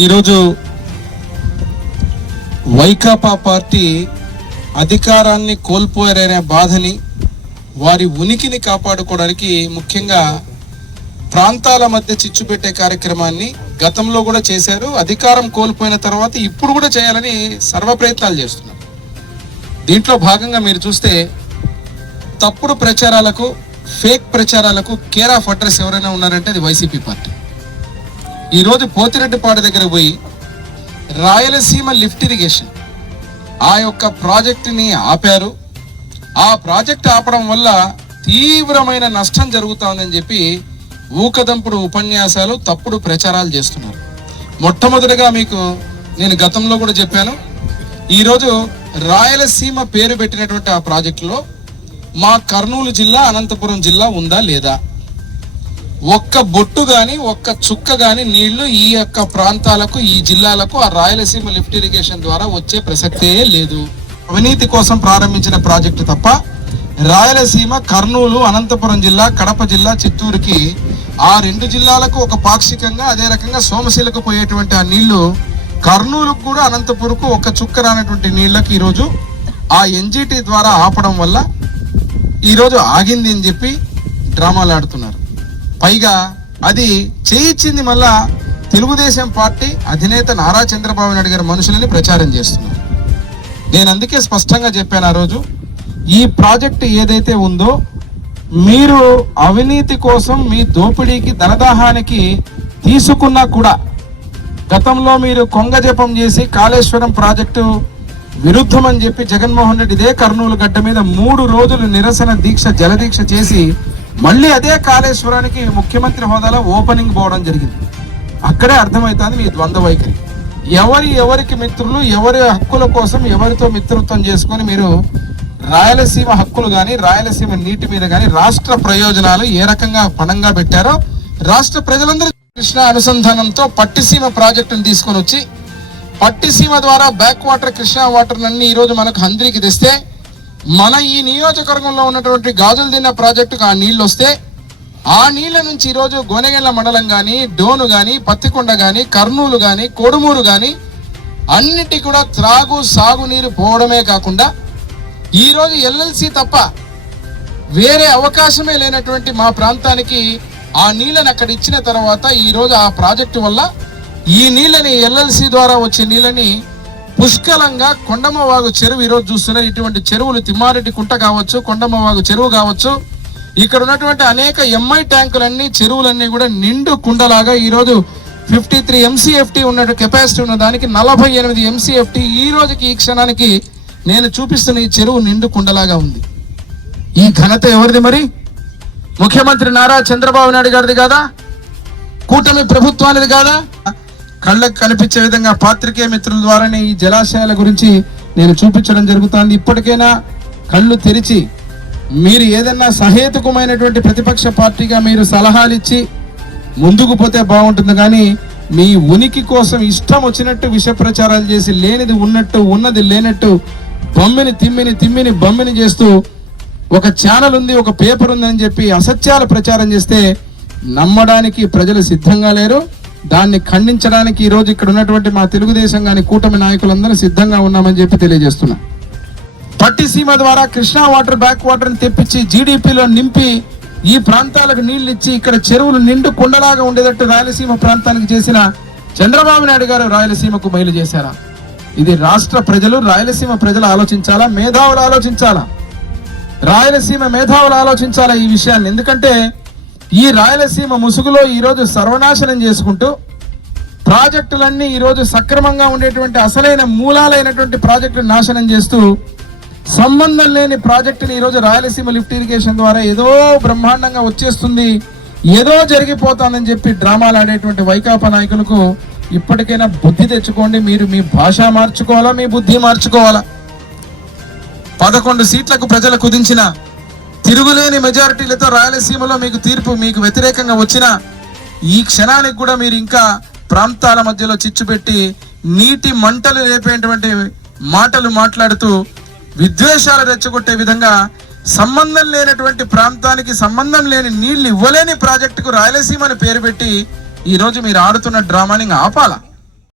ఈరోజు వైకాపా పార్టీ అధికారాన్ని కోల్పోయారనే బాధని వారి ఉనికిని కాపాడుకోవడానికి ముఖ్యంగా ప్రాంతాల మధ్య చిచ్చు పెట్టే కార్యక్రమాన్ని గతంలో కూడా చేశారు. అధికారం కోల్పోయిన తర్వాత ఇప్పుడు కూడా చేయాలని సర్వ ప్రయత్నాలు చేస్తున్నారు. దీంట్లో భాగంగా మీరు చూస్తే తప్పుడు ప్రచారాలకు ఫేక్ ప్రచారాలకు కేర్ ఆఫ్ అడ్రస్ ఎవరైనా ఉన్నారంటే అది వైసీపీ పార్టీ. ఈరోజు పోతిరెడ్డిపాడు దగ్గర పోయి రాయలసీమ లిఫ్ట్ ఇరిగేషన్. ఆ యొక్క ప్రాజెక్టుని ఆపారు. ఆ ప్రాజెక్ట్ ఆపడం వల్ల తీవ్రమైన నష్టం జరుగుతోందని చెప్పి ఊకదంపుడు ఉపన్యాసాలు తప్పుడు ప్రచారాలు చేస్తున్నారు. మొట్టమొదటిగా మీకు నేను గతంలో కూడా చెప్పాను. ఈరోజు రాయలసీమ పేరు పెట్టినటువంటి ఆ ప్రాజెక్టులో మా కర్నూలు జిల్లా అనంతపురం జిల్లా ఉందా లేదా? ఒక్క బొట్టు గాని ఒక్క చుక్క గాని నీళ్ళు ఈ యొక్క ప్రాంతాలకు ఈ జిల్లాలకు ఆ రాయలసీమ లిఫ్ట్ ఇరిగేషన్ ద్వారా వచ్చే ప్రసక్తే లేదు. అవినీతి కోసం ప్రారంభించిన ప్రాజెక్టు తప్ప రాయలసీమ కర్నూలు అనంతపురం జిల్లా కడప జిల్లా చిత్తూరుకి ఆ రెండు జిల్లాలకు ఒక పాక్షికంగా అదే రకంగా సోమశీలకు పోయేటువంటి ఆ నీళ్ళు కర్నూలుకు కూడా అనంతపురకు ఒక చుక్క రానటువంటి నీళ్ళకు ఈరోజు ఆ ఎన్జిటి ద్వారా ఆపడం వల్ల ఈరోజు ఆగింది అని చెప్పి డ్రామాలు ఆడుతున్నారు. పైగా అది చేయించింది మళ్ళా తెలుగుదేశం పార్టీ అధినేత నారా చంద్రబాబు నాయుడు గారి మనుషులని ప్రచారం చేస్తున్నారు. నేను అందుకే స్పష్టంగా చెప్పాను ఆ రోజు ఈ ప్రాజెక్ట్ ఏదైతే ఉందో మీరు అవినీతి కోసం మీ దోపిడీకి ధనదాహానికి తీసుకున్నా కూడా గతంలో మీరు కొంగ జపం చేసి కాళేశ్వరం ప్రాజెక్టు విరుద్ధమని చెప్పి జగన్మోహన్ రెడ్డి ఇదే కర్నూలు గడ్డ మీద మూడు రోజులు నిరసన దీక్ష జలదీక్ష చేసి మళ్ళీ అదే కాళేశ్వరానికి ముఖ్యమంత్రి హోదాలో ఓపెనింగ్ పోవడం జరిగింది. అక్కడే అర్థమవుతుంది మీ ద్వంద్వ వైఖరి. ఎవరి ఎవరికి మిత్రులు ఎవరి హక్కుల కోసం ఎవరితో మిత్రత్వం చేసుకొని మీరు రాయలసీమ హక్కులు కానీ రాయలసీమ నీటి మీద కానీ రాష్ట్ర ప్రయోజనాలు ఏ రకంగా పణంగా పెట్టారో రాష్ట్ర ప్రజలందరూ కృష్ణ అనుసంధానంతో పట్టిసీమ ప్రాజెక్టును తీసుకొని వచ్చి పట్టిసీమ ద్వారా బ్యాక్ వాటర్ కృష్ణా వాటర్ అన్ని ఈరోజు మనకు హంద్రీకి తెస్తే మన ఈ నియోజకవర్గంలో ఉన్నటువంటి గాజులు తిన్న ప్రాజెక్టుకు ఆ నీళ్ళు వస్తే ఆ నీళ్ళ నుంచి ఈరోజు గోనెగెళ్ళ మండలం కానీ డోను కానీ పత్తికొండ కానీ కర్నూలు కానీ కొడుమూరు కానీ అన్నిటి కూడా త్రాగు సాగునీరు పోవడమే కాకుండా ఈరోజు ఎల్ఎల్సి తప్ప వేరే అవకాశమే లేనటువంటి మా ప్రాంతానికి ఆ నీళ్ళని అక్కడ ఇచ్చిన తర్వాత ఈరోజు ఆ ప్రాజెక్టు వల్ల ఈ నీళ్ళని ఎల్ఎల్సి ద్వారా వచ్చే నీళ్ళని పుష్కలంగా కొండమ్మవాగు చెరువు ఈరోజు చూస్తున్నారు ఇటువంటి చెరువులు తిమ్మారెడ్డి కుంట కావచ్చు కొండమ్మవాగు చెరువు కావచ్చు. ఇక్కడ ఉన్నటువంటి అనేక ఎంఐ ట్యాంకులన్నీ చెరువులన్నీ కూడా నిండు కుండలాగా ఈరోజు ఫిఫ్టీ త్రీ ఎంసీఎఫ్టీ ఉన్న కెపాసిటీ ఉన్న దానికి నలభై ఎనిమిది ఎంసీఎఫ్టీ ఈ రోజుకి ఈ క్షణానికి నేను చూపిస్తున్న ఈ చెరువు నిండు కుండలాగా ఉంది. ఈ ఘనత ఎవరిది మరి? ముఖ్యమంత్రి నారా చంద్రబాబు నాయుడు గారిది కాదా? కూటమి ప్రభుత్వానిది కాదా? కళ్ళకు కనిపించే విధంగా పాత్రికేయ మిత్రుల ద్వారానే ఈ జలాశయాల గురించి నేను చూపించడం జరుగుతోంది. ఇప్పటికైనా కళ్ళు తెరిచి మీరు ఏదన్నా సహేతుకమైనటువంటి ప్రతిపక్ష పార్టీగా మీరు సలహాలు ఇచ్చి ముందుకు పోతే బాగుంటుంది. కానీ మీ ఉనికి కోసం ఇష్టం వచ్చినట్టు విష ప్రచారాలు చేసి లేనిది ఉన్నట్టు ఉన్నది లేనట్టు బొమ్మిని తిమ్మిని తిమ్మిని బొమ్మిని చేస్తూ ఒక ఛానల్ ఉంది ఒక పేపర్ ఉందని చెప్పి అసత్యాలు ప్రచారం చేస్తే నమ్మడానికి ప్రజలు సిద్ధంగా లేరు. దాన్ని ఖండించడానికి ఈరోజు రోజు ఇక్కడ ఉన్నటువంటి మా తెలుగుదేశం కానీ కూటమి నాయకులందరూ సిద్ధంగా ఉన్నామని చెప్పి తెలియజేస్తున్నా. పట్టిసీమ ద్వారా కృష్ణా వాటర్ బ్యాక్ వాటర్ తెప్పించి జీడిపిలో నింపి ఈ ప్రాంతాలకు నీళ్ళు ఇచ్చి ఇక్కడ చెరువులు నిండు కుండలాగా ఉండేటట్టు రాయలసీమ ప్రాంతానికి చేసిన చంద్రబాబు నాయుడు గారు రాయలసీమకు బయలు చేశారా? ఇది రాష్ట్ర ప్రజలు రాయలసీమ ప్రజలు ఆలోచించాలా? మేధావులు ఆలోచించాలా? రాయలసీమ మేధావులు ఆలోచించాలా ఈ విషయాన్ని? ఎందుకంటే ఈ రాయలసీమ ముసుగులో ఈరోజు సర్వనాశనం చేసుకుంటూ ప్రాజెక్టులన్నీ ఈరోజు సక్రమంగా ఉండేటువంటి అసలైన మూలాలైనటువంటి ప్రాజెక్టులు నాశనం చేస్తూ సంబంధం లేని ప్రాజెక్టుని ఈరోజు రాయలసీమ లిఫ్ట్ ఇరిగేషన్ ద్వారా ఏదో బ్రహ్మాండంగా వచ్చేస్తుంది ఏదో జరిగిపోతానని చెప్పి డ్రామాలు ఆడేటువంటి వైకాపా నాయకులకు ఇప్పటికైనా బుద్ధి తెచ్చుకోండి మీరు మీ భాష మార్చుకోవాలా మీ బుద్ధి మార్చుకోవాలా? పదకొండు సీట్లకు ప్రజలు కుదించిన తిరుగులేని మెజారిటీలతో రాయలసీమలో మీకు తీర్పు మీకు వ్యతిరేకంగా వచ్చిన ఈ క్షణానికి కూడా మీరు ఇంకా ప్రాంతాల మధ్యలో చిచ్చు పెట్టి నీటి మంటలు రేపేటువంటి మాటలు మాట్లాడుతూ విద్వేషాలు రెచ్చగొట్టే విధంగా సంబంధం లేనటువంటి ప్రాంతానికి సంబంధం లేని నీళ్ళు ఇవ్వలేని ప్రాజెక్టుకు రాయలసీమ అని పేరు పెట్టి ఈరోజు మీరు ఆడుతున్న డ్రామాని ఆపాలా?